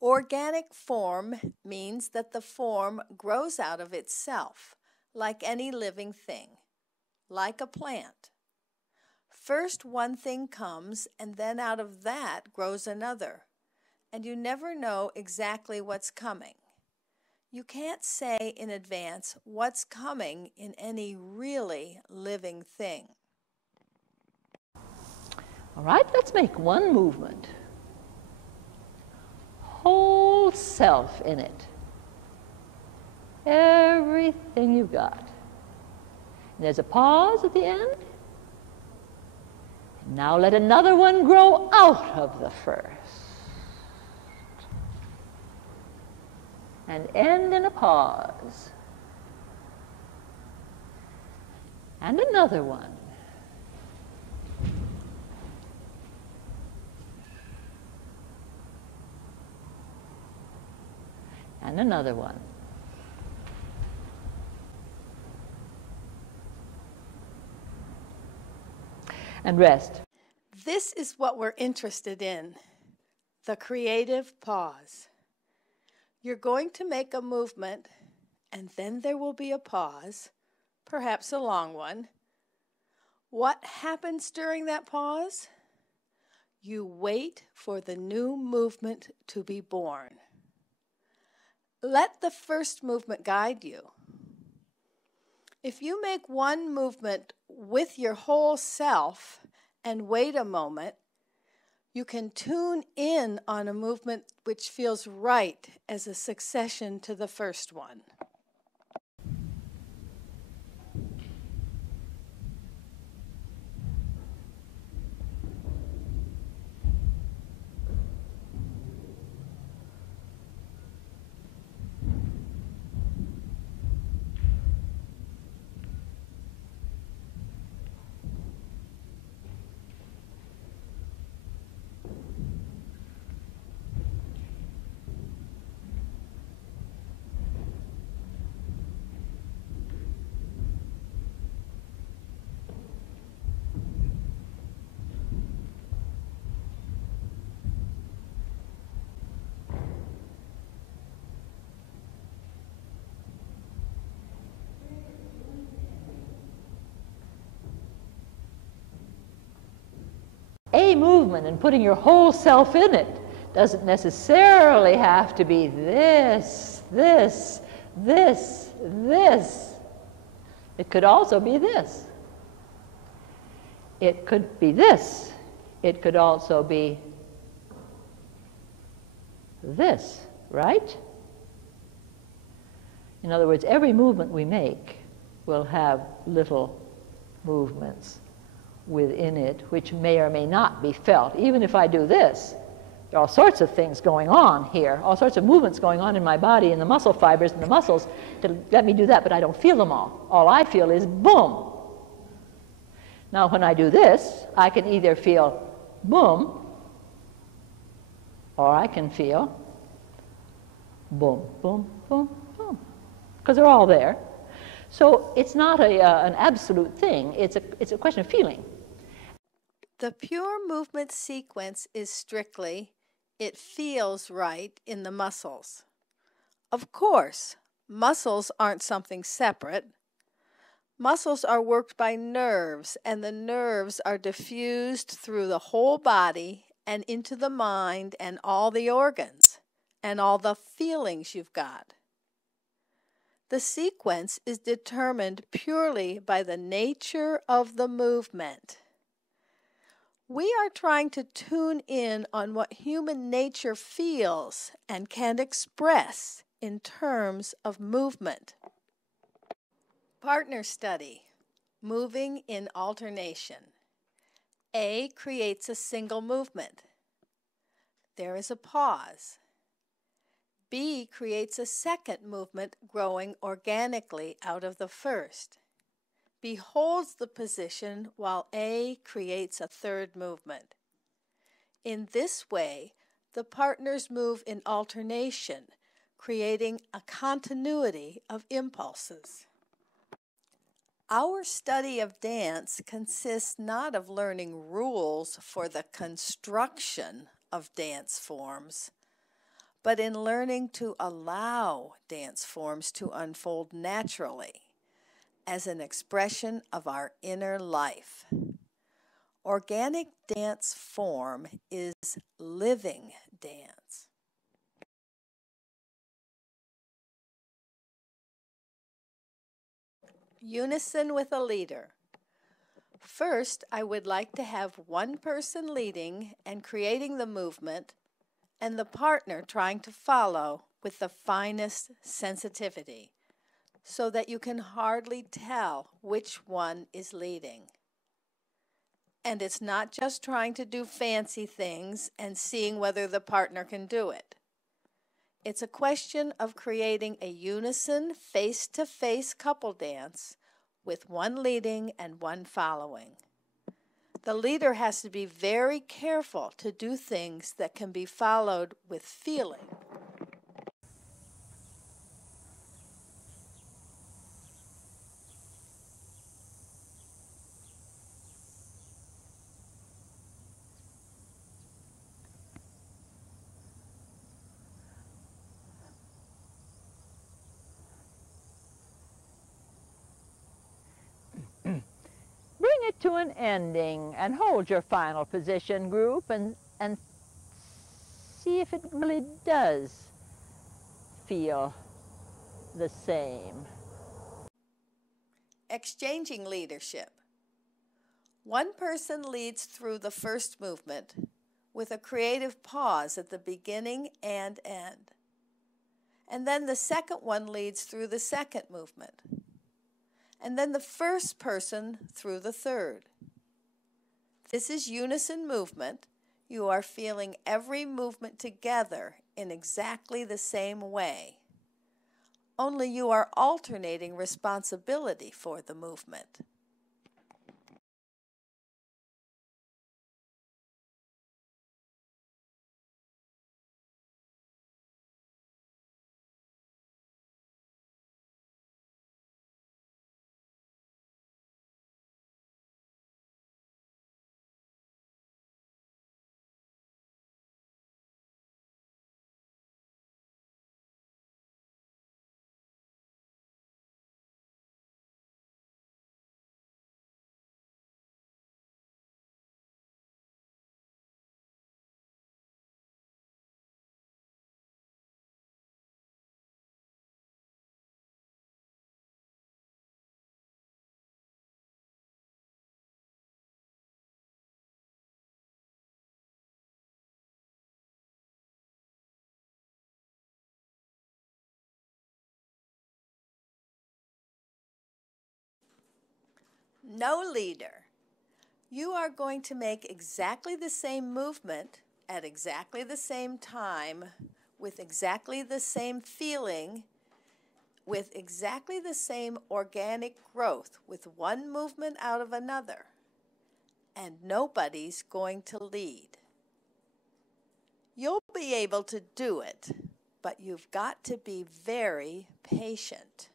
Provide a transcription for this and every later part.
Organic form means that the form grows out of itself, like any living thing, like a plant. First one thing comes, and then out of that grows another, and you never know exactly what's coming. You can't say in advance what's coming in any really living thing. All right, let's make one movement. Whole self in it. Everything you've got. And there's a pause at the end. And now let another one grow out of the first. And end in a pause. And another one. And another one. And rest. This is what we're interested in, the creative pause. You're going to make a movement, and then there will be a pause, perhaps a long one. What happens during that pause? You wait for the new movement to be born. Let the first movement guide you. If you make one movement with your whole self and wait a moment, you can tune in on a movement which feels right as a succession to the first one. A movement and putting your whole self in it doesn't necessarily have to be this, this, this, this. It could also be this. It could be this. It could also be this, right? In other words, every movement we make will have little movements within it, which may or may not be felt. Even if I do this, there are all sorts of things going on here, all sorts of movements going on in my body, in the muscle fibers and the muscles to let me do that, but I don't feel them all. All I feel is boom. Now when I do this, I can either feel boom, or I can feel boom, boom, boom, boom, because they're all there. So it's not an absolute thing, it's a question of feeling. The pure movement sequence is strictly, it feels right in the muscles. Of course, muscles aren't something separate. Muscles are worked by nerves, and the nerves are diffused through the whole body and into the mind and all the organs and all the feelings you've got. The sequence is determined purely by the nature of the movement. We are trying to tune in on what human nature feels and can express in terms of movement. Partner study, moving in alternation. A creates a single movement. There is a pause. B creates a second movement growing organically out of the first. B holds the position while A creates a third movement. In this way, the partners move in alternation, creating a continuity of impulses. Our study of dance consists not of learning rules for the construction of dance forms, but in learning to allow dance forms to unfold naturally as an expression of our inner life. Organic dance form is living dance. Unison with a leader. First, I would like to have one person leading and creating the movement, and the partner trying to follow with the finest sensitivity, so that you can hardly tell which one is leading. And it's not just trying to do fancy things and seeing whether the partner can do it. It's a question of creating a unison face-to-face couple dance with one leading and one following. The leader has to be very careful to do things that can be followed with feeling. Bring it to an ending and hold your final position, group, and see if it really does feel the same. Exchanging leadership. One person leads through the first movement with a creative pause at the beginning and end. And then the second one leads through the second movement. And then the first person through the third. This is unison movement. You are feeling every movement together in exactly the same way. Only you are alternating responsibility for the movement. No leader. You are going to make exactly the same movement at exactly the same time with exactly the same feeling, with exactly the same organic growth with one movement out of another. And nobody's going to lead. You'll be able to do it, but you've got to be very patient.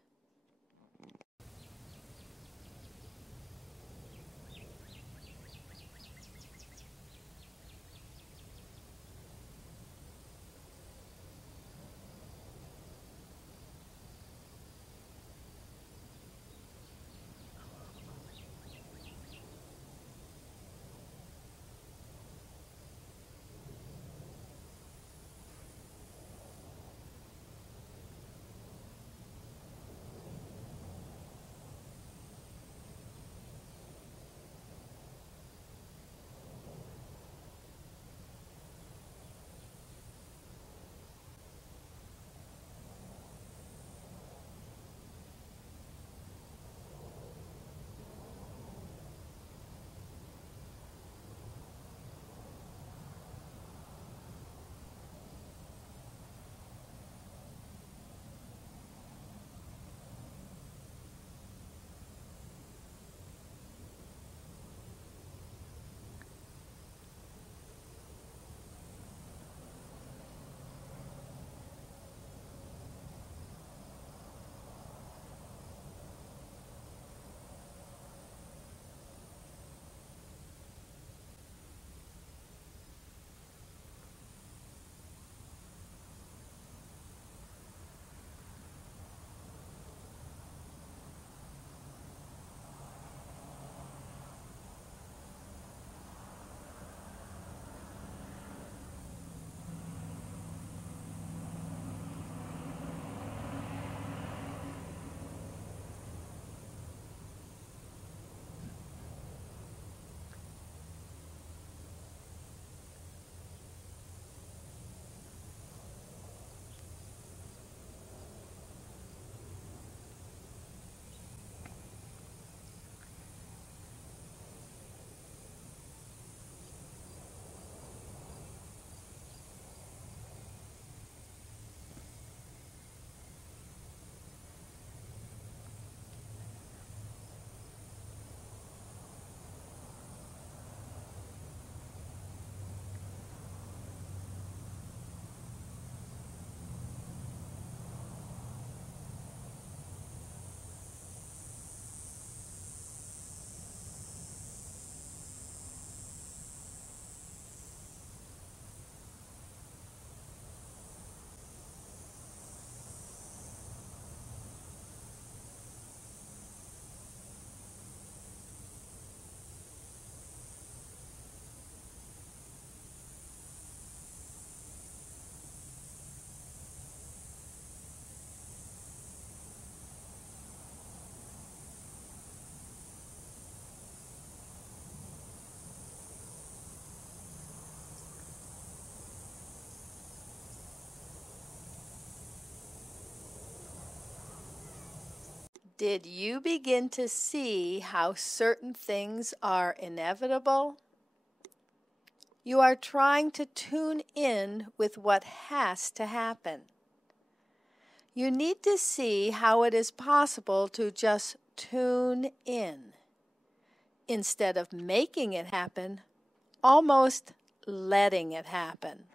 Did you begin to see how certain things are inevitable? You are trying to tune in with what has to happen. You need to see how it is possible to just tune in instead of making it happen, almost letting it happen.